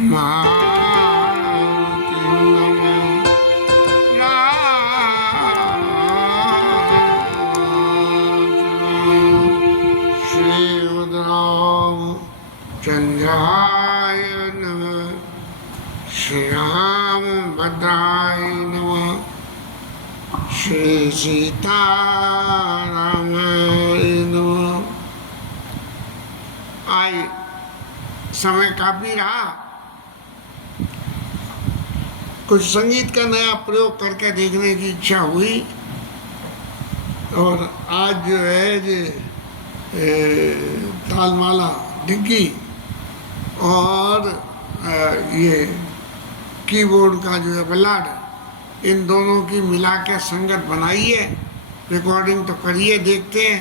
मारुतिं नमः श्रीरामचन्द्राय नमः श्रीरामभद्राय नमः श्री सीतारामाय नमः। आज समय काफी रहा, कुछ संगीत का नया प्रयोग करके देखने की इच्छा हुई और आज जो है तालमाला डिग्गी और ये कीबोर्ड का जो है बल्लाड, इन दोनों की मिला के संगत बनाइए, रिकॉर्डिंग तो करिए, देखते हैं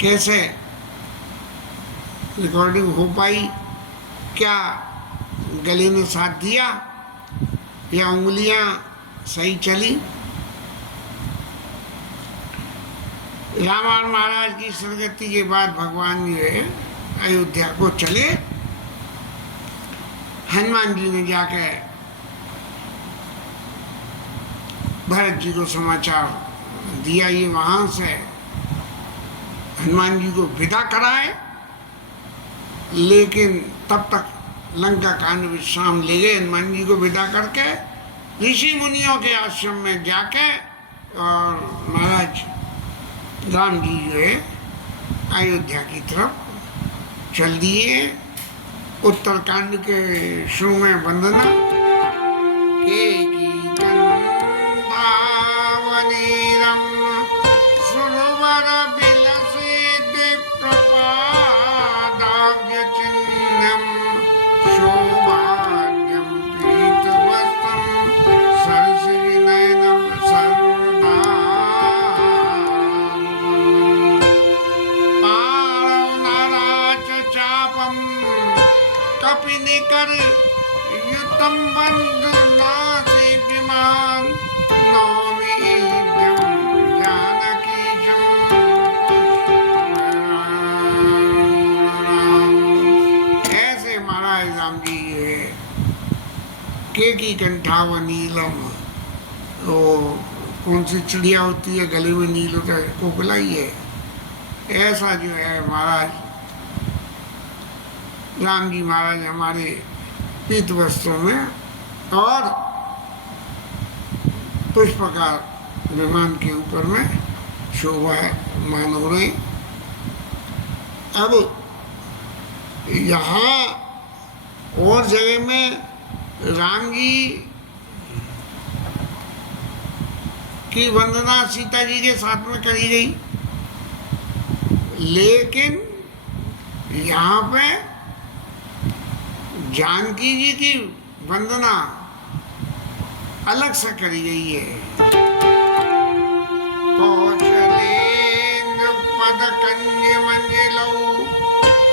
कैसे रिकॉर्डिंग हो पाई, क्या गले ने साथ दिया या उंगलियां सही चली। रामायण महाराज की सरगति के बाद भगवान जो है अयोध्या को चले। हनुमान जी ने जाके भरत जी को समाचार दिया, ये वहां से हनुमान जी को विदा कराए, लेकिन तब तक लंका कांड विश्राम ले गए। हनुमान जी को विदा करके ऋषि मुनियों के आश्रम में जाके और महाराज राम जी जो है अयोध्या की तरफ चल दिए। उत्तरकांड के शुरू में वंदना के वनीरम सुरवर बिलसित प्रपादाब्ज चिन्हम शोभाग्यम पीतवस्त्रम सरसिज नयनम सर्वदा पाणौ नाराच चापम कपिनिकर युतम बंधु नासी विमान नौमी जानकीशं पुष्पराम। ऐसे महाराज राम जी है केकी कंठाव नीलम, वो कौन सी चिड़िया होती है गले में नील होता है, कोकिला ही है। ऐसा जो है महाराज राम जी महाराज हमारे पीत वस्त्रों में और पुष्पकार विमान के ऊपर में शोभामान हो रहे। अब यहाँ और जगह में राम जी की वंदना सीता जी के साथ में करी गई, लेकिन यहाँ पे जानकी जी की वंदना अलग से करी गई है। कौशलेन्द्र पद कन्य मंजिलौ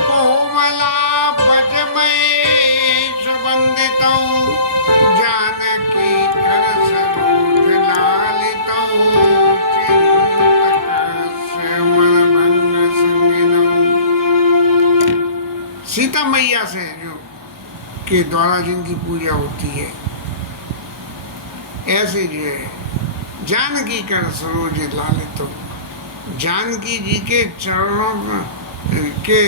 कोमला बजमहेश वंदितौ जानकी कर सरोज लालितौ चिंतकस्य मन भंग संगिनौ। सीता मैया से जो के द्वारा जिनकी पूजा होती है, ऐसे जो है जानकी कर सरोज लालित हो, जानकी जी के चरणों के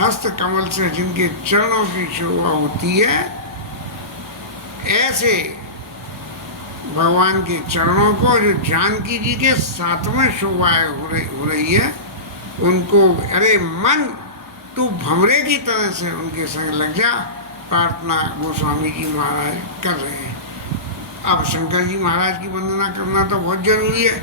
हस्त कमल से जिनके चरणों की शोभा होती है, ऐसे भगवान के चरणों को जो जानकी जी के साथ में शोभा हो रही है, उनको अरे मन तू भंवरे की तरह से उनके संग लग जा, प्रार्थना गोस्वामी जी महाराज कर रहे हैं। अब शंकर जी महाराज की वंदना करना तो बहुत जरूरी है।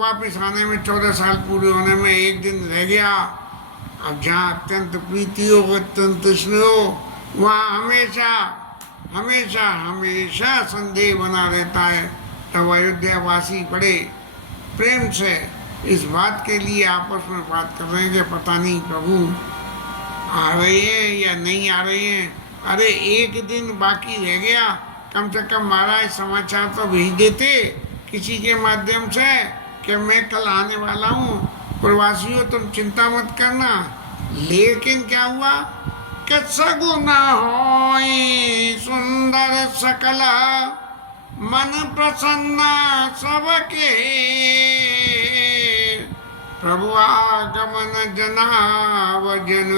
वापस आने में 14 साल पूरे होने में एक दिन रह गया, अब जहाँ अत्यंत प्रीति हो अत्यंत स्नेह हो वहाँ हमेशा हमेशा हमेशा संदेह बना रहता है। तब अयोध्यावासी बड़े प्रेम से इस बात के लिए आपस में बात कर रहे हैं कि पता नहीं प्रभु आ रहे हैं या नहीं आ रहे हैं। अरे एक दिन बाकी रह गया, कम से कम महाराज समाचार तो भेज देते किसी के माध्यम से कि मैं कल आने वाला हूँ, प्रवासियों तुम चिंता मत करना। लेकिन क्या हुआ कि सगुन होई सुंदर सकल मन प्रसन्न सबके, प्रभु आगमन जनावजन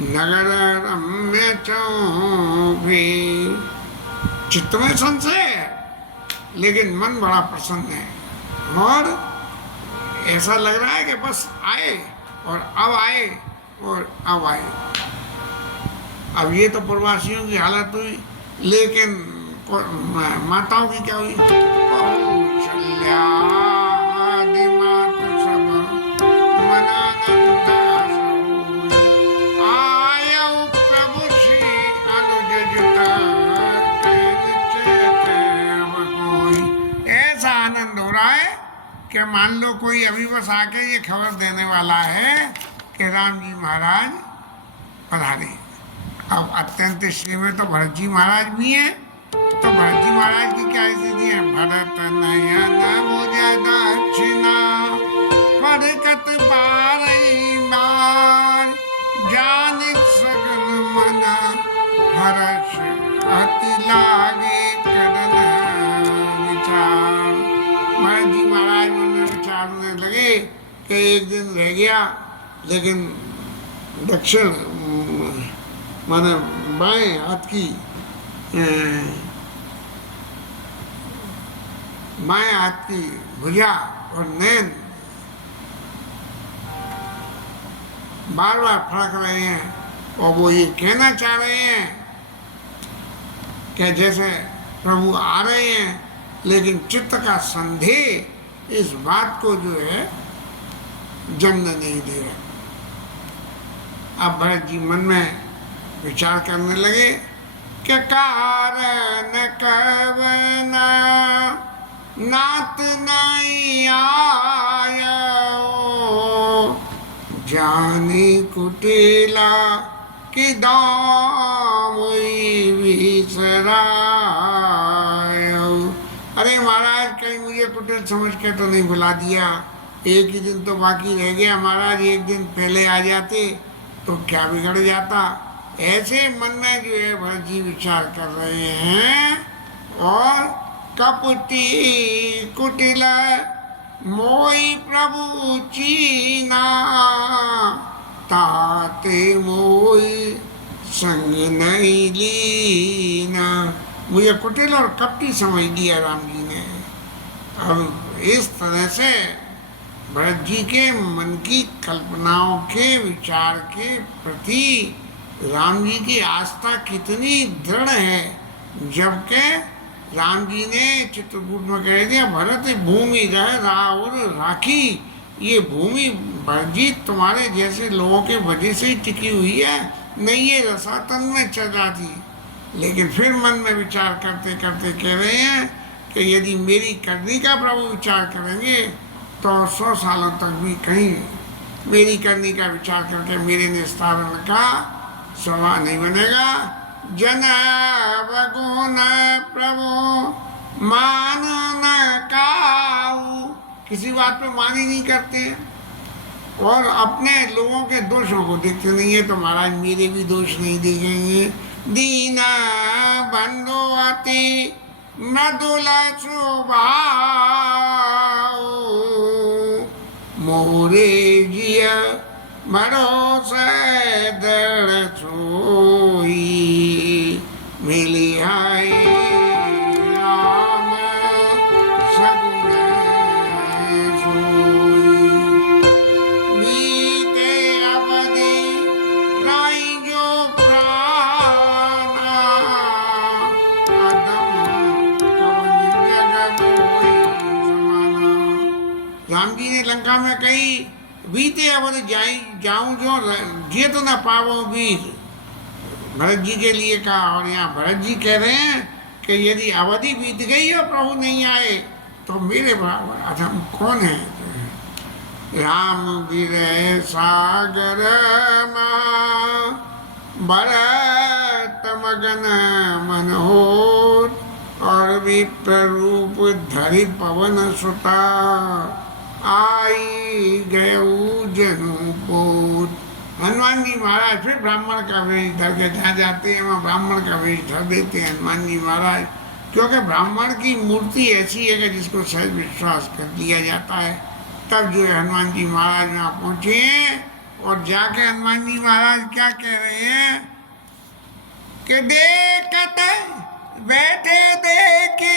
नगर रम्य चौबे। चित्त में संशय है लेकिन मन बड़ा प्रसन्न है और ऐसा लग रहा है कि बस आए और अब आए और अब आए। अब ये तो प्रवासियों की हालत हुई, लेकिन माताओं की क्या हुई? कौशल्या कि मान लो कोई अभी बस आके ये खबर देने वाला है कि राम जी महाराज पधारे। अब अत्यंत स्नेह में तो भरत जी महाराज भी हैं, तो भरत जी महाराज की क्या स्थिति है? भरत नयन भुज दक्षिणा फरकत बारही बार, जान सगन मन हर्ष अति लागे करन विचार। भरत जी महाराज मन में विचारने लगे कि एक दिन रह गया, लेकिन दक्षिण माने बाएं हाथ की बाएं हाथ की भुजा और नैन बार बार फड़क रहे हैं और वो ये कहना चाह रहे हैं कि जैसे प्रभु आ रहे हैं, लेकिन चित्त का संदेह इस बात को जो है जन्म नहीं दे रहा। अब भरत जी मन में विचार करने लगे कि कारण कवना नात नहीं आया, जानी कुटिला कि दाम विसरा। अरे महाराज कहीं मुझे कुटिल समझ के तो नहीं बुला दिया? एक ही दिन तो बाकी रह गया, महाराज एक दिन पहले आ जाते तो क्या बिगड़ जाता। ऐसे मन में जो है भरत जी विचार कर रहे हैं और कपटी कुटिल मोई प्रभु चीना, ताते मोई संग नहीं लीना। मुझे कुटिल और कपटी समझ लिया राम जी ने। अब इस तरह से भरत जी के मन की कल्पनाओं के विचार के प्रति राम जी की आस्था कितनी दृढ़ है, जबकि राम जी ने चित्रकूट में कह दिया भरत भूमि रह रावण राखी। ये भूमि भरत जी तुम्हारे जैसे लोगों के वजह से ही टिकी हुई है, नहीं ये रसातन में चल जाती। लेकिन फिर मन में विचार करते करते कह रहे हैं कि यदि मेरी करनी का प्रभु विचार करेंगे तो 100 सालों तक भी कहीं मेरी करनी का विचार करके मेरे निस्तारण का स्वभाव नहीं बनेगा। जन बगुन प्रभु मान न काऊ, किसी बात पे मान ही नहीं करते और अपने लोगों के दोषों को देखते नहीं है। तो महाराज मेरे भी दोष नहीं देखेंगे। दीना बंधु अति मृदुल स्वभाव, मोरे जिया भरोसे दृढ़ सोई, मिली है राम सगुन सोई। बीते अवधि राई जो प्राणा, अदम कवन जग मोहि समाना। राम जी ने लंका में कही बीते अवध जाऊं जो जियत न पावो वीर, भरत जी के लिए कहा। और यहाँ भरत जी कह रहे हैं कि यदि अवधि बीत गई और प्रभु नहीं आए तो मेरे बराबर अधम कौन है। राम विरह सागर भरत मगन मनोहर, और विप्र रूप धरि पवन सुता, आई गयऊ जनुपुर। हनुमान जी महाराज फिर ब्राह्मण का वेश धर के जहाँ जाते हैं वहाँ ब्राह्मण का वेश धर देते हैं हनुमान जी महाराज, क्योंकि ब्राह्मण की मूर्ति ऐसी है कि जिसको सहज विश्वास कर दिया जाता है। तब जो है हनुमान जी महाराज वहाँ पहुँचे और जाके हनुमान जी महाराज क्या कह रहे हैं कि देखत बैठे देखे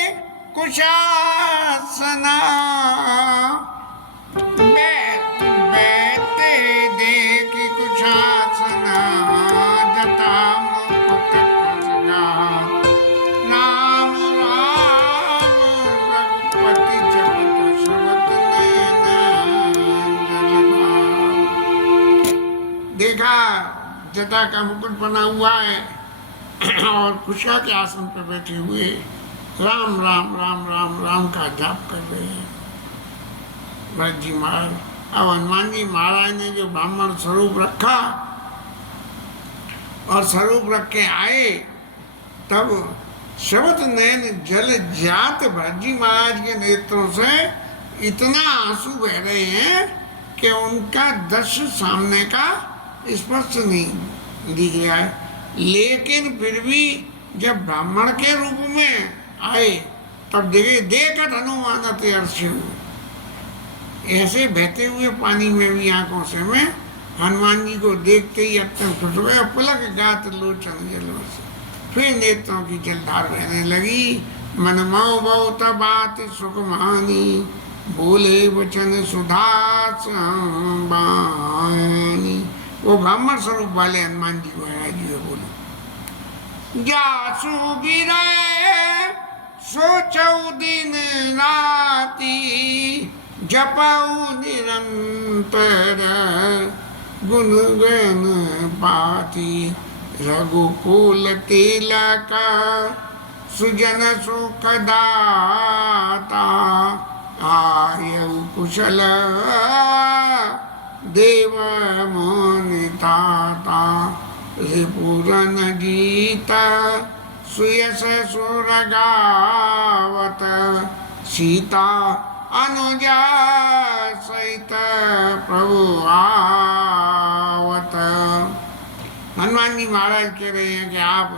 कुशासना, बैठे देखी कुशासना, जटा मुकुट खड़गा, राम राम रघुपति जपत श्रवत नयन जलधार। देखा जटा का मुकुट बना हुआ है और कुशा के आसन पर बैठे हुए राम राम राम राम राम का जाप कर रहे हैं भरत जी महाराज। अब हनुमान जी महाराज ने जो ब्राह्मण स्वरूप रखा और स्वरूप रख के आए, तब शब्द नयन जल जात भरत जी महाराज के नेत्रों से इतना आंसू बह रहे हैं कि उनका दृश्य सामने का स्पष्ट नहीं दिख रहा है। लेकिन फिर भी जब ब्राह्मण के रूप में आए तब देखे देखत हनुमान अति हर्षित, ऐसे बहते हुए पानी में भी आंखों से मैं हनुमान जी को देखते ही अत्यंत खुश हो गए। पुलक गात लोचन जलवस, फिर नेत्रों की जलधार बहने लगी। मन मऊ बहुत बात सुखमानी, बोले वचन सुधा बानी। वो ब्राह्मण स्वरूप वाले हनुमान जी को जी बोले, जासु बिराए सोचौ दिन राती, जपऊ निरंतर गुण गण पाती। रघुकुल तिलक सुजन सुख दाता, आयु कुशल देव मोनिताता। रिपुरन गीता सुयस सुर गावत, सीता अनुजा सहित प्रभु आवत। हनुमान जी महाराज कह रहे हैं कि आप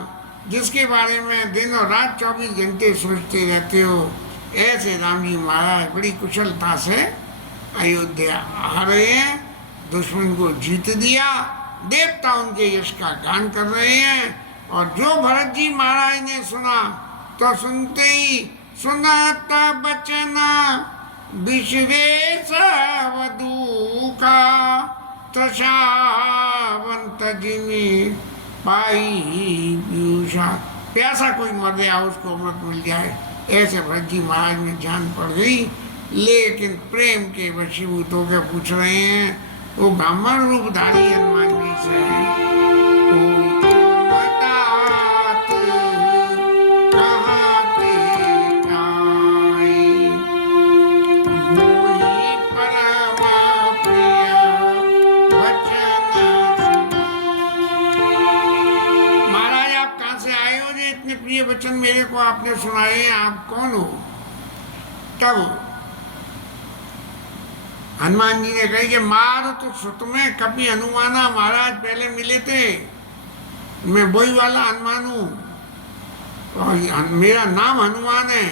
जिसके बारे में दिन और रात 24 घंटे सोचते रहते हो, ऐसे राम जी महाराज बड़ी कुशलता से अयोध्या आ रहे हैं, दुश्मन को जीत दिया, देवता उनके यश का गान कर रहे हैं। और जो भरत जी महाराज ने सुना तो सुनते ही सुनत बचन विश्वेश वधू का, तशावंत जिनी पाई पीयूषा। प्यासा कोई मर गया उसको अमृत मिल जाए, ऐसे भरत जी महाराज में जान पड़ गई। लेकिन प्रेम के वशीभूत होकर पूछ रहे हैं, वो ब्राह्मण रूपधारी हनुमान जी से है, वचन मेरे को आपने सुनाए हैं, आप कौन हो। तब हनुमान जी ने कहा कि मार तो सुत में कभी हनुमाना महाराज पहले मिले थे, मैं वही वाला हनुमान हूँ और मेरा नाम हनुमान है।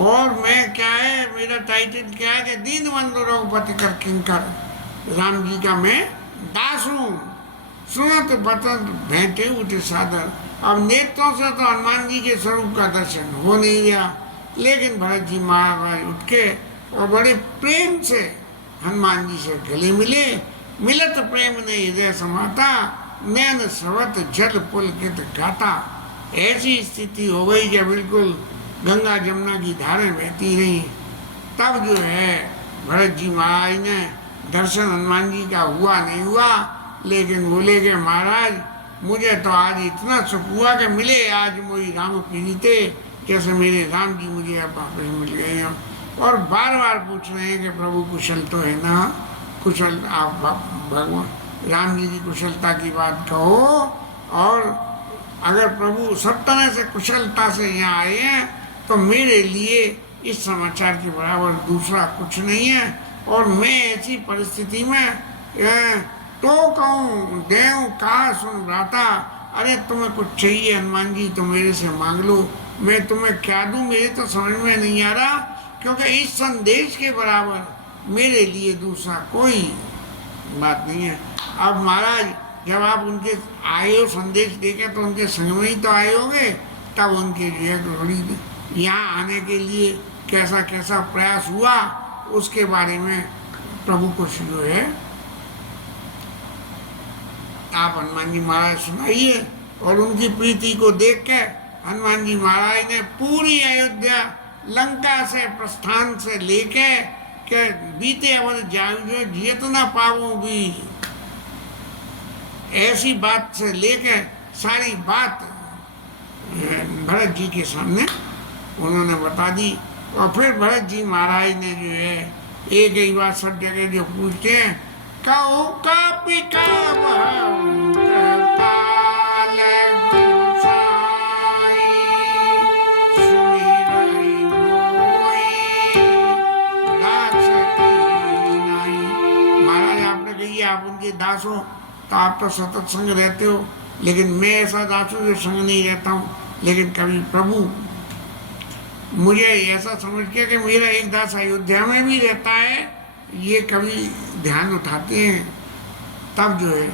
और मैं क्या है, मेरा टाइटल क्या है कि दीनबंधु रघुपति कर किंकर, राम जी का मैं दास हूँ। सुनत बतत भेंटे उठे सादर। अब नेत्रों से तो हनुमान जी के स्वरूप का दर्शन हो नहीं गया, लेकिन भरत जी महाराज उठ के और बड़े प्रेम से हनुमान जी से गले मिले। मिलत प्रेम ने हृदय समाता, नैन स्रवत जल पुलकित गाता। ऐसी स्थिति हो गई कि बिल्कुल गंगा जमुना की धारें बहती रही। तब जो है भरत जी महाराज ने दर्शन हनुमान जी का हुआ नहीं हुआ, लेकिन बोले कि महाराज मुझे तो आज इतना सुख हुआ कि मिले आज मोई राम पीड़िते, जैसे मेरे राम जी मुझे अब वापस मिल गए हैं। और बार बार पूछ रहे हैं कि प्रभु कुशल तो है ना, कुशल आप भगवान राम जी की कुशलता की बात कहो। और अगर प्रभु सब तरह से कुशलता से यहाँ आए हैं तो मेरे लिए इस समाचार के बराबर दूसरा कुछ नहीं है। और मैं ऐसी परिस्थिति में तो कहूँ देव कहा सुन भ्राता, अरे तुम्हें कुछ चाहिए हनुमान जी तो मेरे से मांग लो, मैं तुम्हें क्या दूँ मेरे तो समझ में नहीं आ रहा, क्योंकि इस संदेश के बराबर मेरे लिए दूसरा कोई बात नहीं है। अब महाराज जब आप उनके आए हो संदेश देके तो उनके संग में ही तो आए होगे, तब उनके जो है थोड़ी यहाँ आने के लिए कैसा कैसा प्रयास हुआ उसके बारे में प्रभु को जो है आप हनुमान जी महाराज सुनाइए। और उनकी प्रीति को देख के हनुमान जी महाराज ने पूरी अयोध्या लंका से प्रस्थान से लेके के बीते अवर जाऊँ जियत ना पाऊँ भी, ऐसी बात से लेके सारी बात भरत जी के सामने उन्होंने बता दी। और फिर भरत जी महाराज ने जो है एक ही बात सब जगह जो पूछते हैं, कहो का पिका आप उनके दास हो तो आप तो सतत संग रहते हो, लेकिन मैं ऐसा दास हूँ जो संग नहीं रहता हूँ। लेकिन कभी प्रभु मुझे ऐसा समझ के कि मेरा एक दास अयोध्या में भी रहता है, ये कभी ध्यान उठाते हैं तब जो है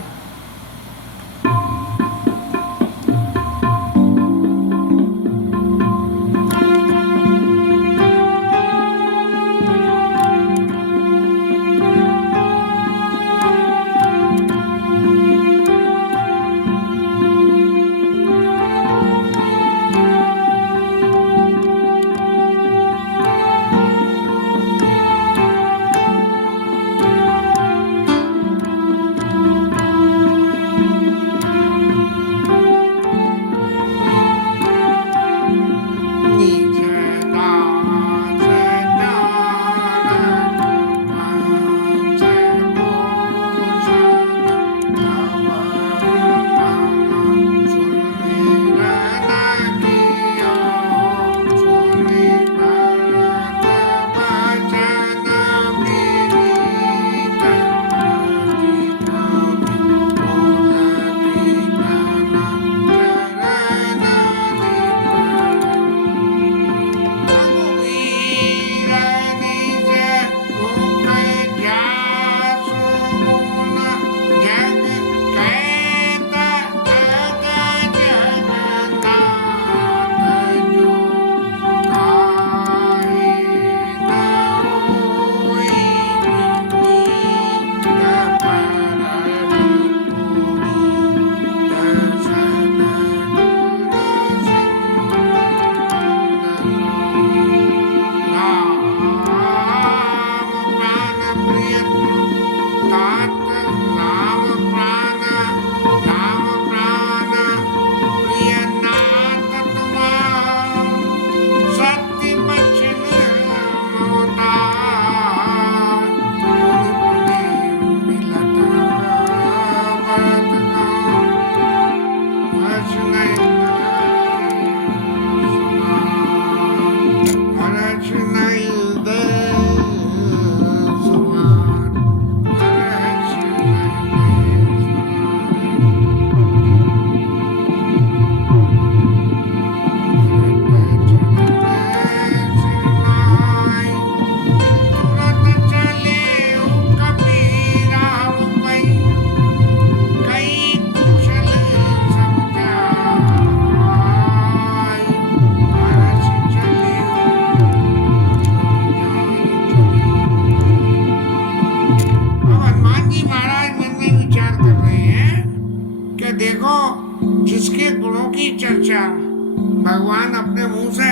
भगवान अपने मुंह से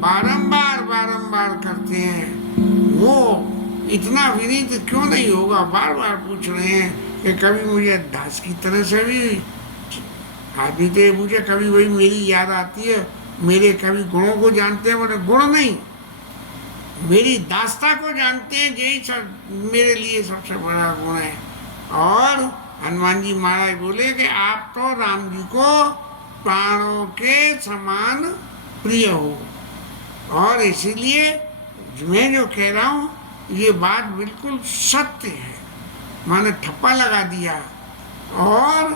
बारंबार बारंबार करते हैं, वो इतना विनीत क्यों नहीं होगा? बार बार पूछ रहे हैं कि कभी मुझे दास की तरह से भी अभी तो मुझे कभी वही मेरी याद आती है, मेरे कभी गुणों को जानते हैं, बोले गुण नहीं, मेरी दास्ता को जानते हैं, यही सब मेरे लिए सबसे बड़ा गुण है। और हनुमान जी महाराज बोले कि आप तो राम जी को प्राणों के समान प्रिय हो, और इसीलिए मैं जो कह रहा हूँ ये बात बिल्कुल सत्य है। मैंने ठप्पा लगा दिया। और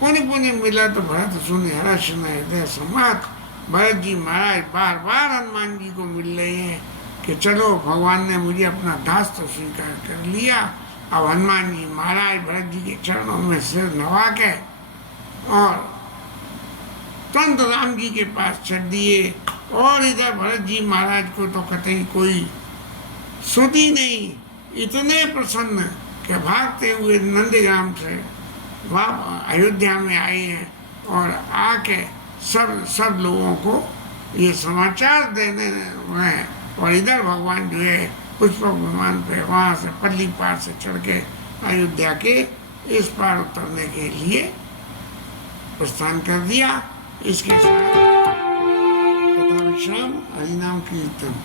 पुण्य पुण्य मिला तो भरत सुने हर्ष न हृदय सम्मात। भरत जी महाराज बार बार हनुमान जी को मिल रहे हैं कि चलो भगवान ने मुझे अपना दास तो स्वीकार कर लिया। अब हनुमान जी महाराज भरत जी के चरणों में सिर नवा के और तुरंत राम जी के पास चढ़ दिए। और इधर भरत जी महाराज को तो कतई कोई सुधी नहीं, इतने प्रसन्न कि भागते हुए नंदीग्राम से अयोध्या में आए हैं और आके सब लोगों को ये समाचार देने हैं। और इधर भगवान जो है पुष्पक विमान पे वहाँ से पल्ली पार से चढ़ के अयोध्या के इस पार उतरने के लिए प्रस्थान कर दिया। इसके साथ कथा विश्राम, हरिनाम कीर्तन।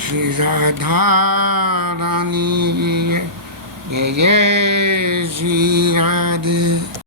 श्री राधा रानी की जय जय श्री राधे।